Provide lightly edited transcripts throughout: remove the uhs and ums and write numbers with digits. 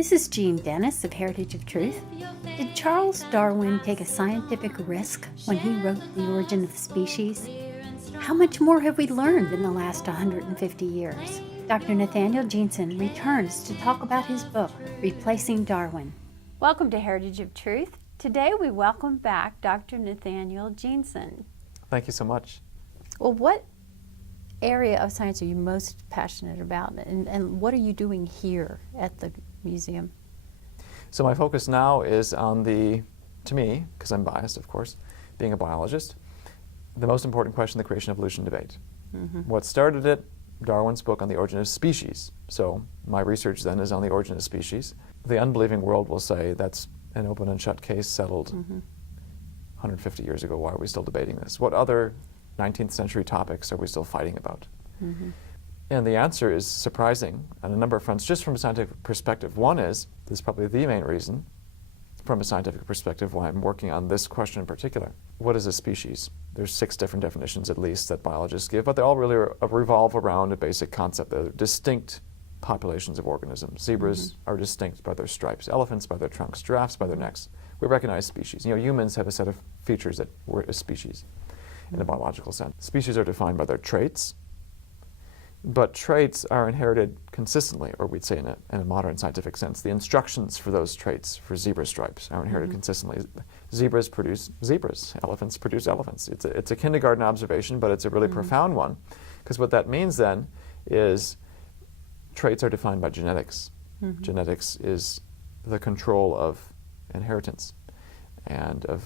This is Jeanne Dennis of Heritage of Truth. Did Charles Darwin take a scientific risk when he wrote The Origin of Species? How much more have we learned in the last 150 years? Dr. Nathaniel Jeanson returns to talk about his book, Replacing Darwin. Welcome to Heritage of Truth. Today we welcome back Dr. Nathaniel Jeanson. Thank you so much. Well, what area of science are you most passionate about, and what are you doing here at the museum? So my focus now is on to me, because I'm biased of course, being a biologist, the most important question, the creation-evolution debate. What started it? Darwin's book on the origin of species. So my research then is on the origin of species. The unbelieving world will say that's an open and shut case settled 150 years ago. Why are we still debating this? What other 19th century topics are we still fighting about? And the answer is surprising on a number of fronts, just from a scientific perspective. One is, this is probably the main reason, from a scientific perspective, why I'm working on this question in particular. What is a species? There's 6 different definitions at least that biologists give, but they all really revolve around a basic concept. They're distinct populations of organisms. Zebras are distinct by their stripes, elephants by their trunks, giraffes by their necks. We recognize species. You know, humans have a set of features that we're a species in a biological sense. Species are defined by their traits, but traits are inherited consistently, or we'd say in a modern scientific sense. The instructions for those traits, for zebra stripes, are inherited consistently. Zebras produce zebras. Elephants produce elephants. It's a kindergarten observation, but it's a really profound one, because what that means then is traits are defined by genetics. Genetics is the control of inheritance and of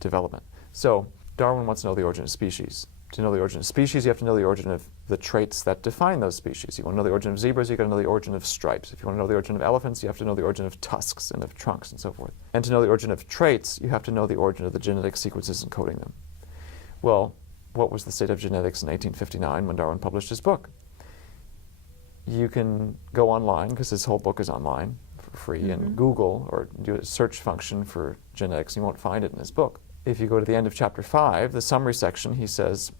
development. So Darwin wants to know the origin of species. To know the origin of species, you have to know the origin of the traits that define those species. You want to know the origin of zebras, you've got to know the origin of stripes. If you want to know the origin of elephants, you have to know the origin of tusks and of trunks and so forth. And to know the origin of traits, you have to know the origin of the genetic sequences encoding them. Well, what was the state of genetics in 1859 when Darwin published his book? You can go online, because his whole book is online for free, and Google or do a search function for genetics, and you won't find it in his book. If you go to the end of chapter 5, the summary section, he says,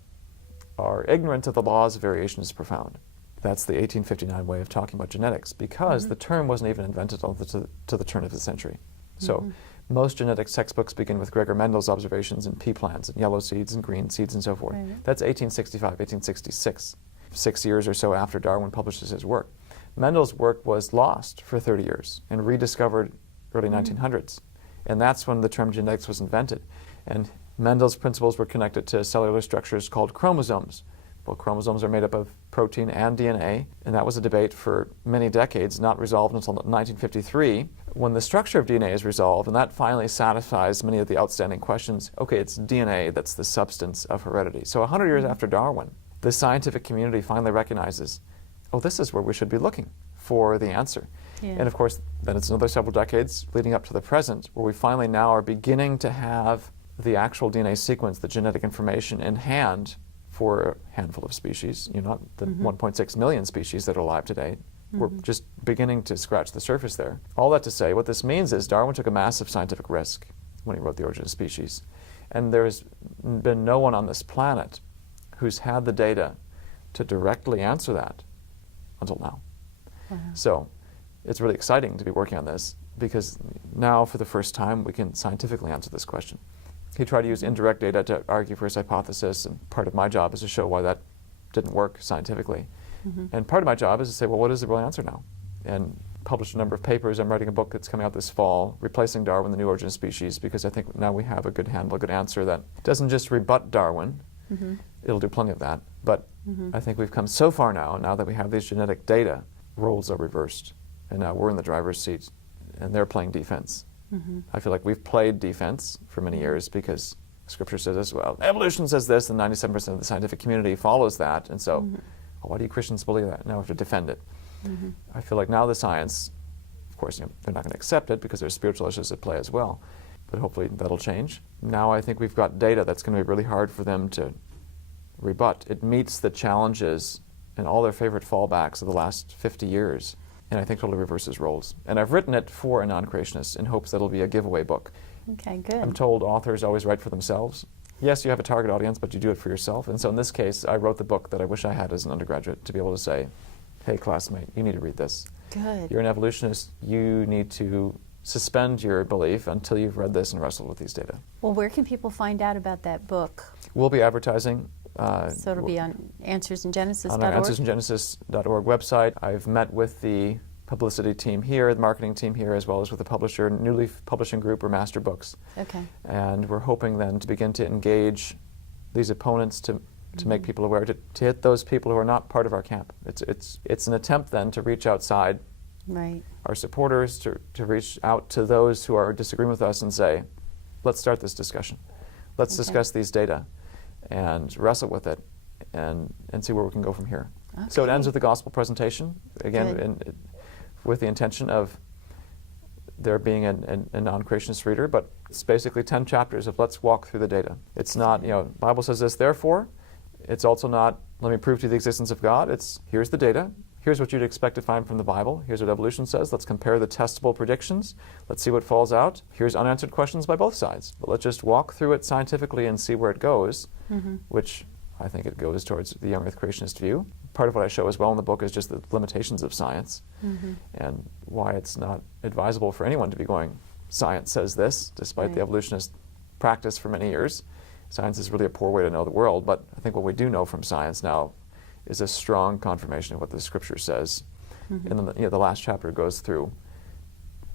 our ignorance of the laws of variation is profound. That's the 1859 way of talking about genetics, because the term wasn't even invented until to the turn of the century. So most genetics textbooks begin with Gregor Mendel's observations in pea plants and yellow seeds and green seeds and so forth. That's 1865, 1866, 6 years or so after Darwin publishes his work. Mendel's work was lost for 30 years and rediscovered early 1900s. And that's when the term genetics was invented. And Mendel's principles were connected to cellular structures called chromosomes. Well, chromosomes are made up of protein and DNA, and that was a debate for many decades, not resolved until 1953, when the structure of DNA is resolved, and that finally satisfies many of the outstanding questions. Okay, it's DNA that's the substance of heredity. So 100 years after Darwin, the scientific community finally recognizes, oh, this is where we should be looking for the answer. And of course, then it's another several decades leading up to the present, where we finally now are beginning to have the actual DNA sequence, the genetic information in hand for a handful of species, not the 1.6 million species that are alive today. We're just beginning to scratch the surface there. All that to say, what this means is Darwin took a massive scientific risk when he wrote The Origin of Species. And there's been no one on this planet who's had the data to directly answer that until now. So it's really exciting to be working on this, because now for the first time we can scientifically answer this question. He tried to use indirect data to argue for his hypothesis, and part of my job is to show why that didn't work scientifically. And part of my job is to say, well, what is the real answer now? And published a number of papers. I'm writing a book that's coming out this fall, Replacing Darwin, the New Origin of Species, because I think now we have a good handle, a good answer that doesn't just rebut Darwin. It'll do plenty of that. But I think we've come so far now that we have these genetic data, roles are reversed. And now we're in the driver's seat, and they're playing defense. I feel like we've played defense for many years, because Scripture says this, well, evolution says this, and 97% of the scientific community follows that, and so why do you Christians believe that? Now we have to defend it. I feel like now the science, of course, they're not going to accept it because there's spiritual issues at play as well, but hopefully that'll change. Now I think we've got data that's going to be really hard for them to rebut. It meets the challenges and all their favorite fallbacks of the last 50 years. And I think totally reverses roles. And I've written it for a non-creationist in hopes that it'll be a giveaway book. Okay, good. I'm told authors always write for themselves. Yes, you have a target audience, but you do it for yourself. And so in this case, I wrote the book that I wish I had as an undergraduate, to be able to say, hey, classmate, you need to read this. Good. You're an evolutionist. You need to suspend your belief until you've read this and wrestled with these data. Well, where can people find out about that book? We'll be advertising. So it'll be on answersingenesis.org? On our answersingenesis.org website. I've met with the publicity team here, the marketing team here, as well as with the publisher, New Leaf Publishing Group or Master Books. Okay. And we're hoping then to begin to engage these opponents to make people aware, to hit those people who are not part of our camp. It's an attempt then to reach outside Right. our supporters, to reach out to those who are disagreeing with us and say, let's start this discussion. Let's discuss these data and wrestle with it and see where we can go from here. Okay. So it ends with the gospel presentation, again, with the intention of there being a non-creationist reader, but it's basically 10 chapters of let's walk through the data. It's not, the Bible says this, therefore. It's also not, let me prove to you the existence of God. It's, here's the data. Here's what you'd expect to find from the Bible. Here's what evolution says. Let's compare the testable predictions. Let's see what falls out. Here's unanswered questions by both sides. But let's just walk through it scientifically and see where it goes, which I think it goes towards the young earth creationist view. Part of what I show as well in the book is just the limitations of science and why it's not advisable for anyone to be going, science says this, despite the evolutionist practice for many years. Science is really a poor way to know the world, but I think what we do know from science now is a strong confirmation of what the Scripture says. And then the last chapter goes through,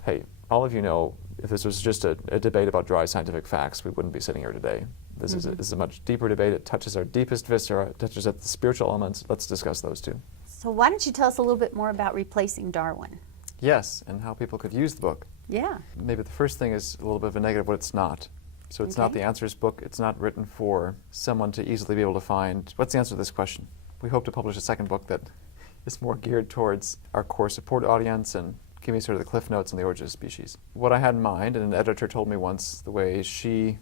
hey, all of you know, if this was just a debate about dry scientific facts, we wouldn't be sitting here today. This is a much deeper debate. It touches our deepest viscera, it touches at the spiritual elements. Let's discuss those too. So why don't you tell us a little bit more about Replacing Darwin? Yes, and how people could use the book. Yeah. Maybe the first thing is a little bit of a negative, what it's not. So it's not the answers book. It's not written for someone to easily be able to find, what's the answer to this question? We hope to publish a second book that is more geared towards our core support audience and give me sort of the cliff notes on the origin of species. What I had in mind, and an editor told me once, the way she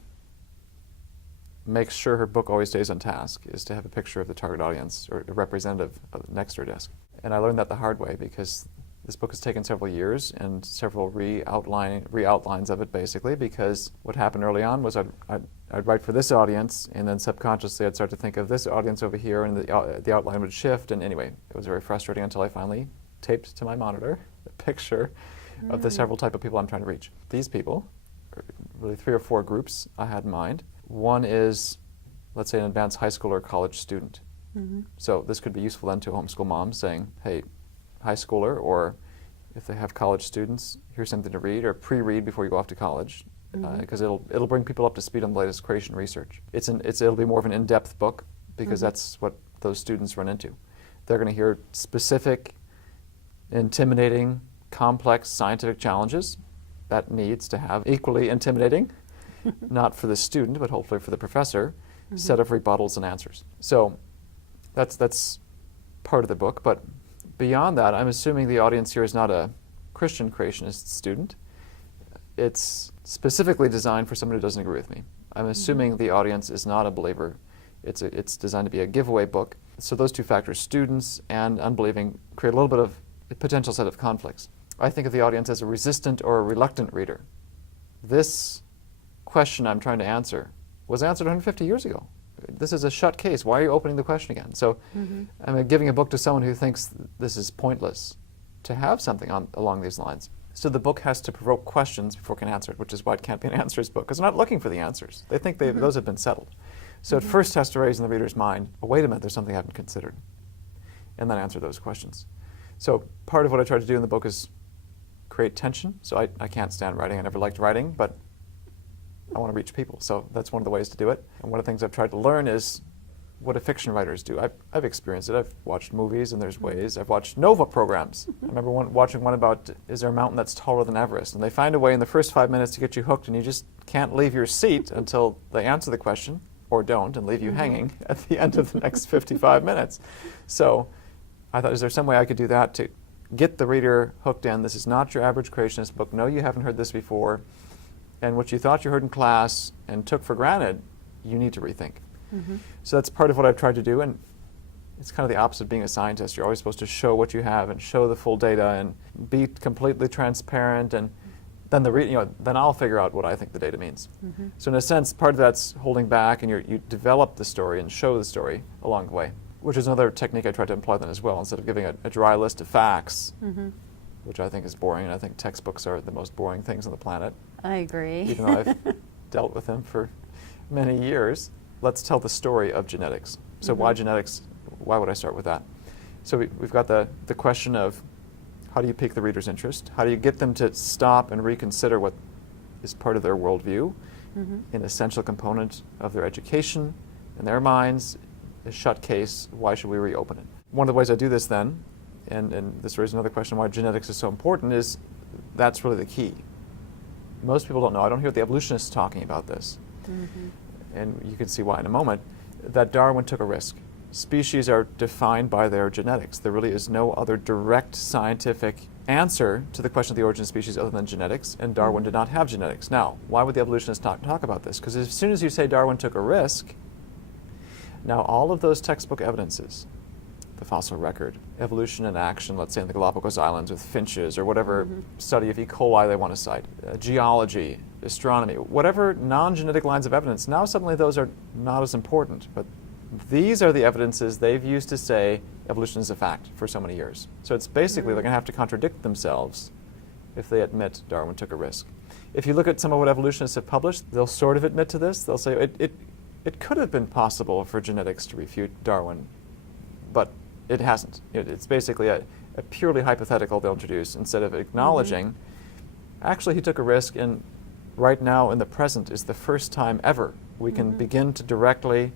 makes sure her book always stays on task is to have a picture of the target audience or a representative next to her desk. And I learned that the hard way because this book has taken several years and several re-outlines of it basically, because what happened early on was I'd write for this audience and then subconsciously I'd start to think of this audience over here and the outline would shift, and anyway, it was very frustrating until I finally taped to my monitor a picture of the several type of people I'm trying to reach. These people, really 3 or 4 groups I had in mind. One is, let's say, an advanced high school or college student. So this could be useful then to a homeschool mom saying, hey, high schooler, or if they have college students, here's something to read or pre-read before you go off to college, because it'll bring people up to speed on the latest creation research. It'll be more of an in-depth book because that's what those students run into. They're going to hear specific, intimidating, complex scientific challenges that needs to have equally intimidating, not for the student, but hopefully for the professor, set of rebuttals and answers. So that's part of the book, but beyond that, I'm assuming the audience here is not a Christian creationist student. It's specifically designed for someone who doesn't agree with me. I'm assuming the audience is not a believer. It's designed to be a giveaway book. So those two factors, students and unbelieving, create a little bit of a potential set of conflicts. I think of the audience as a resistant or a reluctant reader. This question I'm trying to answer was answered 150 years ago. This is a shut case. Why are you opening the question again? So I'm giving a book to someone who thinks this is pointless to have something along these lines. So the book has to provoke questions before it can answer it, which is why it can't be an answers book, because they're not looking for the answers. They think those have been settled. So it first has to raise in the reader's mind, oh, wait a minute, there's something I haven't considered, and then answer those questions. So part of what I try to do in the book is create tension. So I can't stand writing. I never liked writing, but I want to reach people. So that's one of the ways to do it. And one of the things I've tried to learn is what do fiction writers do. I've experienced it. I've watched movies, and there's ways. I've watched NOVA programs. I remember watching one about, is there a mountain that's taller than Everest? And they find a way in the first 5 minutes to get you hooked, and you just can't leave your seat until they answer the question, or don't, and leave you hanging at the end of the next 55 minutes. So I thought, is there some way I could do that to get the reader hooked in? This is not your average creationist book. No, you haven't heard this before. And what you thought you heard in class and took for granted, you need to rethink. So that's part of what I've tried to do, and it's kind of the opposite of being a scientist. You're always supposed to show what you have and show the full data and be completely transparent, and then then I'll figure out what I think the data means. So in a sense, part of that's holding back, and you develop the story and show the story along the way, which is another technique I try to employ then as well. Instead of giving a dry list of facts, which I think is boring, and I think textbooks are the most boring things on the planet, I agree. even though I've dealt with them for many years. Let's tell the story of genetics. So why genetics? Why would I start with that? So we've got the question of how do you pique the reader's interest? How do you get them to stop and reconsider what is part of their worldview, an essential component of their education, in their minds, a shut case, why should we reopen it? One of the ways I do this then, and this raises another question why genetics is so important, is that's really the key. Most people don't know, I don't hear the evolutionists talking about this, and you can see why in a moment, that Darwin took a risk. Species are defined by their genetics. There really is no other direct scientific answer to the question of the origin of species other than genetics, and Darwin did not have genetics. Now, why would the evolutionists talk about this? Because as soon as you say Darwin took a risk, now all of those textbook evidences, the fossil record, evolution in action, let's say in the Galapagos Islands with finches or whatever study of E. coli they want to cite, geology, astronomy, whatever non-genetic lines of evidence, now suddenly those are not as important. But these are the evidences they've used to say evolution is a fact for so many years. So it's basically they're going to have to contradict themselves if they admit Darwin took a risk. If you look at some of what evolutionists have published, they'll sort of admit to this. They'll say it could have been possible for genetics to refute Darwin, but it hasn't. It's basically a purely hypothetical they'll introduce instead of acknowledging, actually he took a risk, and right now in the present is the first time ever we can begin to directly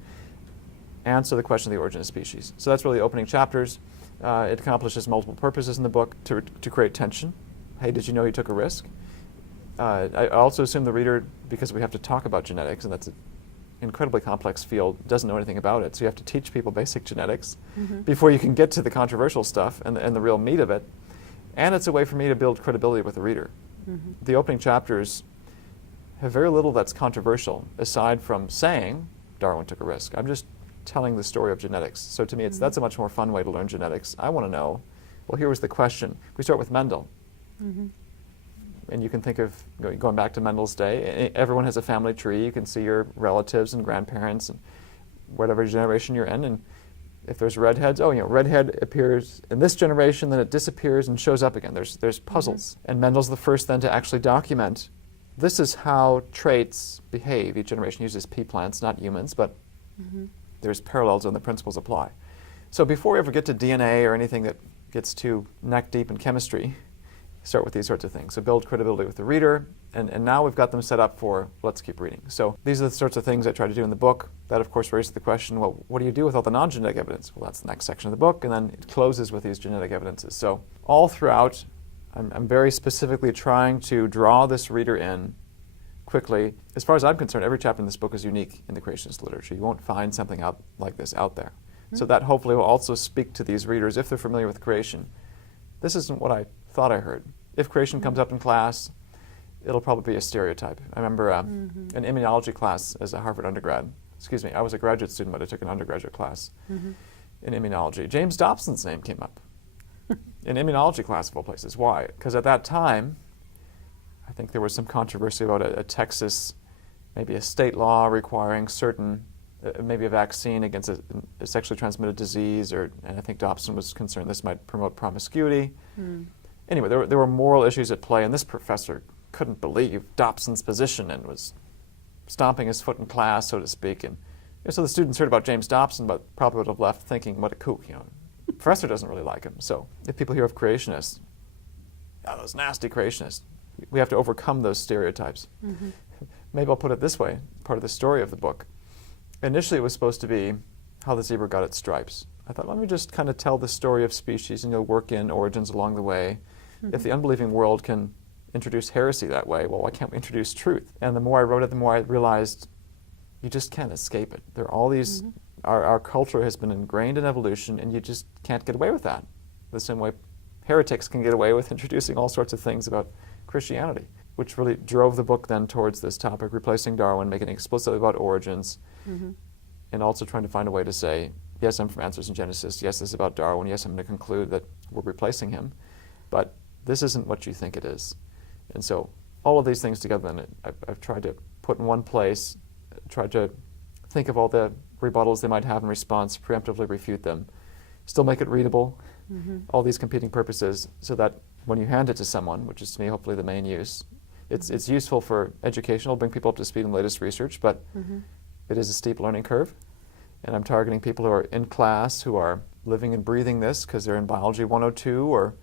answer the question of the origin of species. So that's really the opening chapters. It accomplishes multiple purposes in the book to create tension. Hey, did you know you took a risk? I also assume the reader, because we have to talk about genetics, and that's an incredibly complex field, doesn't know anything about it. So you have to teach people basic genetics before you can get to the controversial stuff and the real meat of it. And it's a way for me to build credibility with the reader. The opening chapters have very little that's controversial, aside from saying Darwin took a risk. I'm just telling the story of genetics. So to me, that's a much more fun way to learn genetics. I want to know, well, here was the question. We start with Mendel. And you can think of going back to Mendel's day. Everyone has a family tree. You can see your relatives and grandparents and whatever generation you're in. And if there's redheads, redhead appears in this generation, then it disappears and shows up again. There's puzzles. And Mendel's the first then to actually document this is how traits behave. Each generation uses pea plants, not humans, but there's parallels and the principles apply. So before we ever get to DNA or anything that gets too neck deep in chemistry, start with these sorts of things. So build credibility with the reader, and now we've got them set up for let's keep reading. So these are the sorts of things I try to do in the book. That of course raises the question, well, what do you do with all the non-genetic evidence? Well, that's the next section of the book, and then it closes with these genetic evidences. So all throughout, I'm very specifically trying to draw this reader in quickly. As far as I'm concerned, every chapter in this book is unique in the creationist literature. You won't find something like this out there. So that hopefully will also speak to these readers, if they're familiar with creation. This isn't what I thought I heard. If creation comes up in class, it'll probably be a stereotype. I remember an immunology class as a Harvard undergrad. I was a graduate student, but I took an undergraduate class in immunology. James Dobson's name came up in immunology class of all places. Why? Because at that time, I think there was some controversy about a Texas, maybe a state law requiring certain, maybe a vaccine against a sexually transmitted disease, and I think Dobson was concerned this might promote promiscuity. Anyway, there were moral issues at play, and this professor couldn't believe Dobson's position and was stomping his foot in class, so to speak. And so the students heard about James Dobson, but probably would have left thinking, what a kook, The professor doesn't really like him. So if people hear of creationists, those nasty creationists, we have to overcome those stereotypes. Maybe I'll put it this way, part of the story of the book. Initially, it was supposed to be how the zebra got its stripes. I thought, let me just kind of tell the story of species and work in origins along the way. If the unbelieving world can introduce heresy that way, well, why can't we introduce truth? And the more I wrote it, the more I realized you just can't escape it. There are all these, our culture has been ingrained in evolution, and you just can't get away with that. The same way heretics can get away with introducing all sorts of things about Christianity, which really drove the book then towards this topic, Replacing Darwin, making it explicitly about origins, and also trying to find a way to say, yes, I'm from Answers in Genesis, yes, this is about Darwin, yes, I'm going to conclude that we're replacing him, but this isn't what you think it is. And so all of these things together, then I've tried to put in one place, tried to think of all the rebuttals they might have in response, preemptively refute them, still make it readable, all these competing purposes, so that when you hand it to someone, which is to me hopefully the main use, it's useful for educational, bring people up to speed in the latest research, but it is a steep learning curve. And I'm targeting people who are in class, who are living and breathing this because they're in Biology 102 or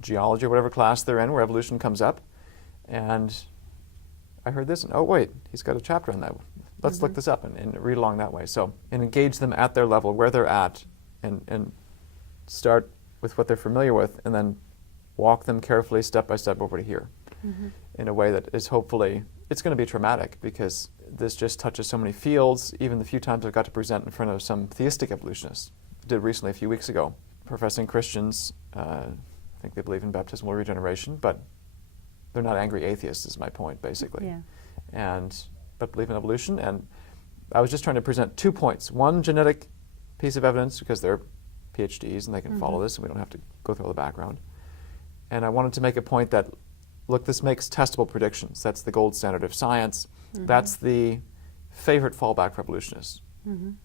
Geology or whatever class they're in where evolution comes up. And I heard this, and oh wait, he's got a chapter on that. Let's look this up and read along that way. So, and engage them at their level, where they're at, and start with what they're familiar with, and then walk them carefully, step by step, over to here in a way that is hopefully, it's going to be traumatic because this just touches so many fields. Even the few times I've got to present in front of some theistic evolutionists, did recently a few weeks ago, professing Christians, I think they believe in baptismal regeneration, but they're not angry atheists is my point, basically. Yeah. But believe in evolution. And I was just trying to present 2 points. One genetic piece of evidence, because they're PhDs and they can follow this and we don't have to go through all the background. And I wanted to make a point that, look, this makes testable predictions. That's the gold standard of science. That's the favorite fallback for evolutionists.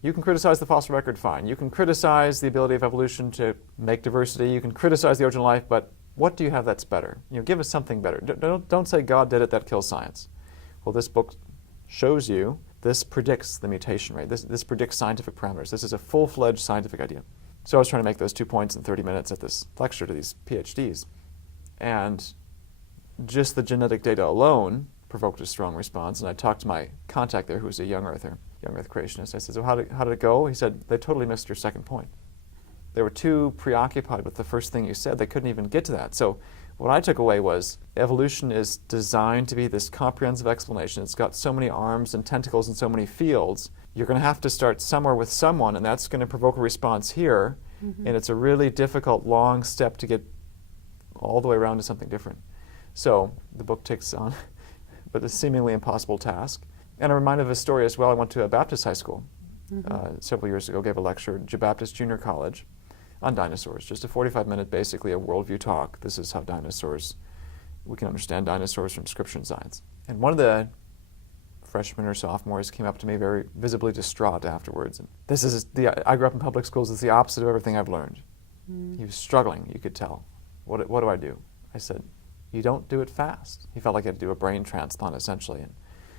You can criticize the fossil record, fine. You can criticize the ability of evolution to make diversity. You can criticize the origin of life, but what do you have that's better? Give us something better. Don't say God did it, that kills science. Well, this book shows you this predicts the mutation rate. This predicts scientific parameters. This is a full-fledged scientific idea. So I was trying to make those 2 points in 30 minutes at this lecture to these PhDs. And just the genetic data alone provoked a strong response. And I talked to my contact there, who was a young Earth creationist. I said, so how did it go? He said, they totally missed your second point. They were too preoccupied with the first thing you said. They couldn't even get to that. So what I took away was evolution is designed to be this comprehensive explanation. It's got so many arms and tentacles in so many fields. You're going to have to start somewhere with someone, and that's going to provoke a response here. And it's a really difficult, long step to get all the way around to something different. So the book takes on but a seemingly impossible task. And I'm reminded of a story as well. I went to a Baptist high school several years ago, gave a lecture at Baptist Junior College on dinosaurs, just a 45-minute, basically a worldview talk. This is how we can understand dinosaurs from scripture and science. And one of the freshmen or sophomores came up to me very visibly distraught afterwards. And I grew up in public schools. It's the opposite of everything I've learned. He was struggling, you could tell. What do I do? I said, you don't do it fast. He felt like he had to do a brain transplant, essentially,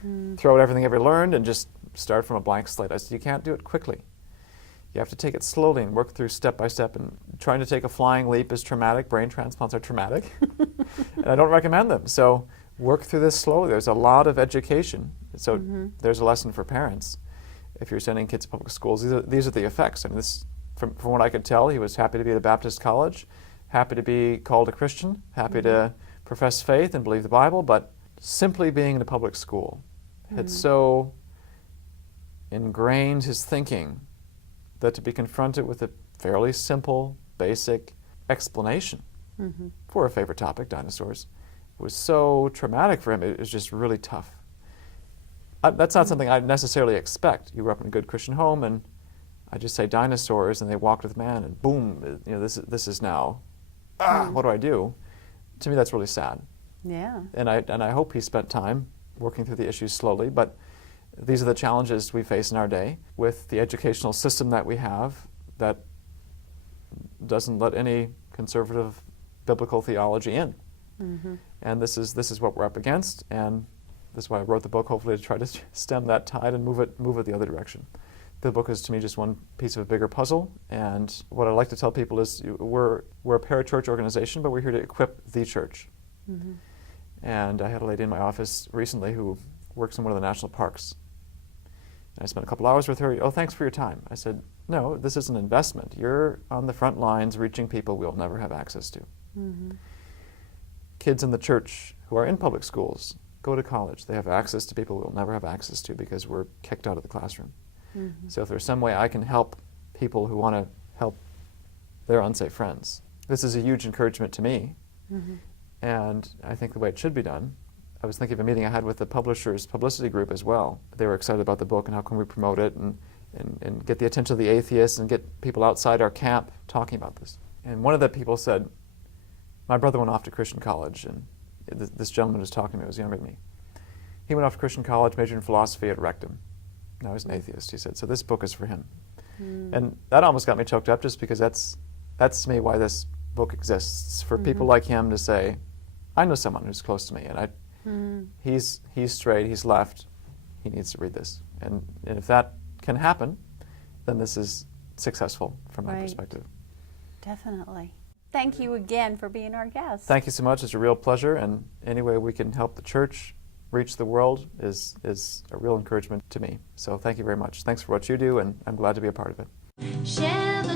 and throw out everything I've ever learned and just start from a blank slate. I said, you can't do it quickly. You have to take it slowly and work through step by step. And trying to take a flying leap is traumatic. Brain transplants are traumatic. And I don't recommend them. So work through this slowly. There's a lot of education. So there's a lesson for parents. If you're sending kids to public schools, these are the effects. I mean, from what I could tell, he was happy to be at a Baptist college, happy to be called a Christian, happy to profess faith and believe the Bible, but simply being in a public school had so ingrained his thinking that to be confronted with a fairly simple, basic explanation for a favorite topic, dinosaurs, was so traumatic for him. It was just really tough. That's not something I'd necessarily expect. You grew up in a good Christian home, and I just say dinosaurs, and they walked with man, and boom, this is now, what do I do? To me, that's really sad. Yeah. And I hope he spent time working through the issues slowly, but these are the challenges we face in our day with the educational system that we have that doesn't let any conservative biblical theology in. And this is what we're up against, and this is why I wrote the book, hopefully to try to stem that tide and move it the other direction. The book is, to me, just one piece of a bigger puzzle, and what I like to tell people is we're a parachurch organization, but we're here to equip the church. And I had a lady in my office recently who works in one of the national parks. And I spent a couple hours with her. Oh, thanks for your time. I said, no, this is an investment. You're on the front lines reaching people we'll never have access to. Kids in the church who are in public schools go to college. They have access to people we'll never have access to because we're kicked out of the classroom. So if there's some way I can help people who want to help their unsafe friends, this is a huge encouragement to me. And I think the way it should be done, I was thinking of a meeting I had with the publisher's publicity group as well. They were excited about the book and how can we promote it and get the attention of the atheists and get people outside our camp talking about this. And one of the people said, my brother went off to Christian college, and this gentleman was talking to me, who was younger than me. He went off to Christian college, majored in philosophy at Rectum. Now he's an atheist, he said, so this book is for him. And that almost got me choked up, just because that's to me why this book exists for people like him to say, I know someone who's close to me, and he's straight, he's left, he needs to read this. And if that can happen, then this is successful from my perspective. Definitely. Thank you again for being our guest. Thank you so much. It's a real pleasure, and any way we can help the church reach the world is a real encouragement to me. So thank you very much. Thanks for what you do, and I'm glad to be a part of it. Share the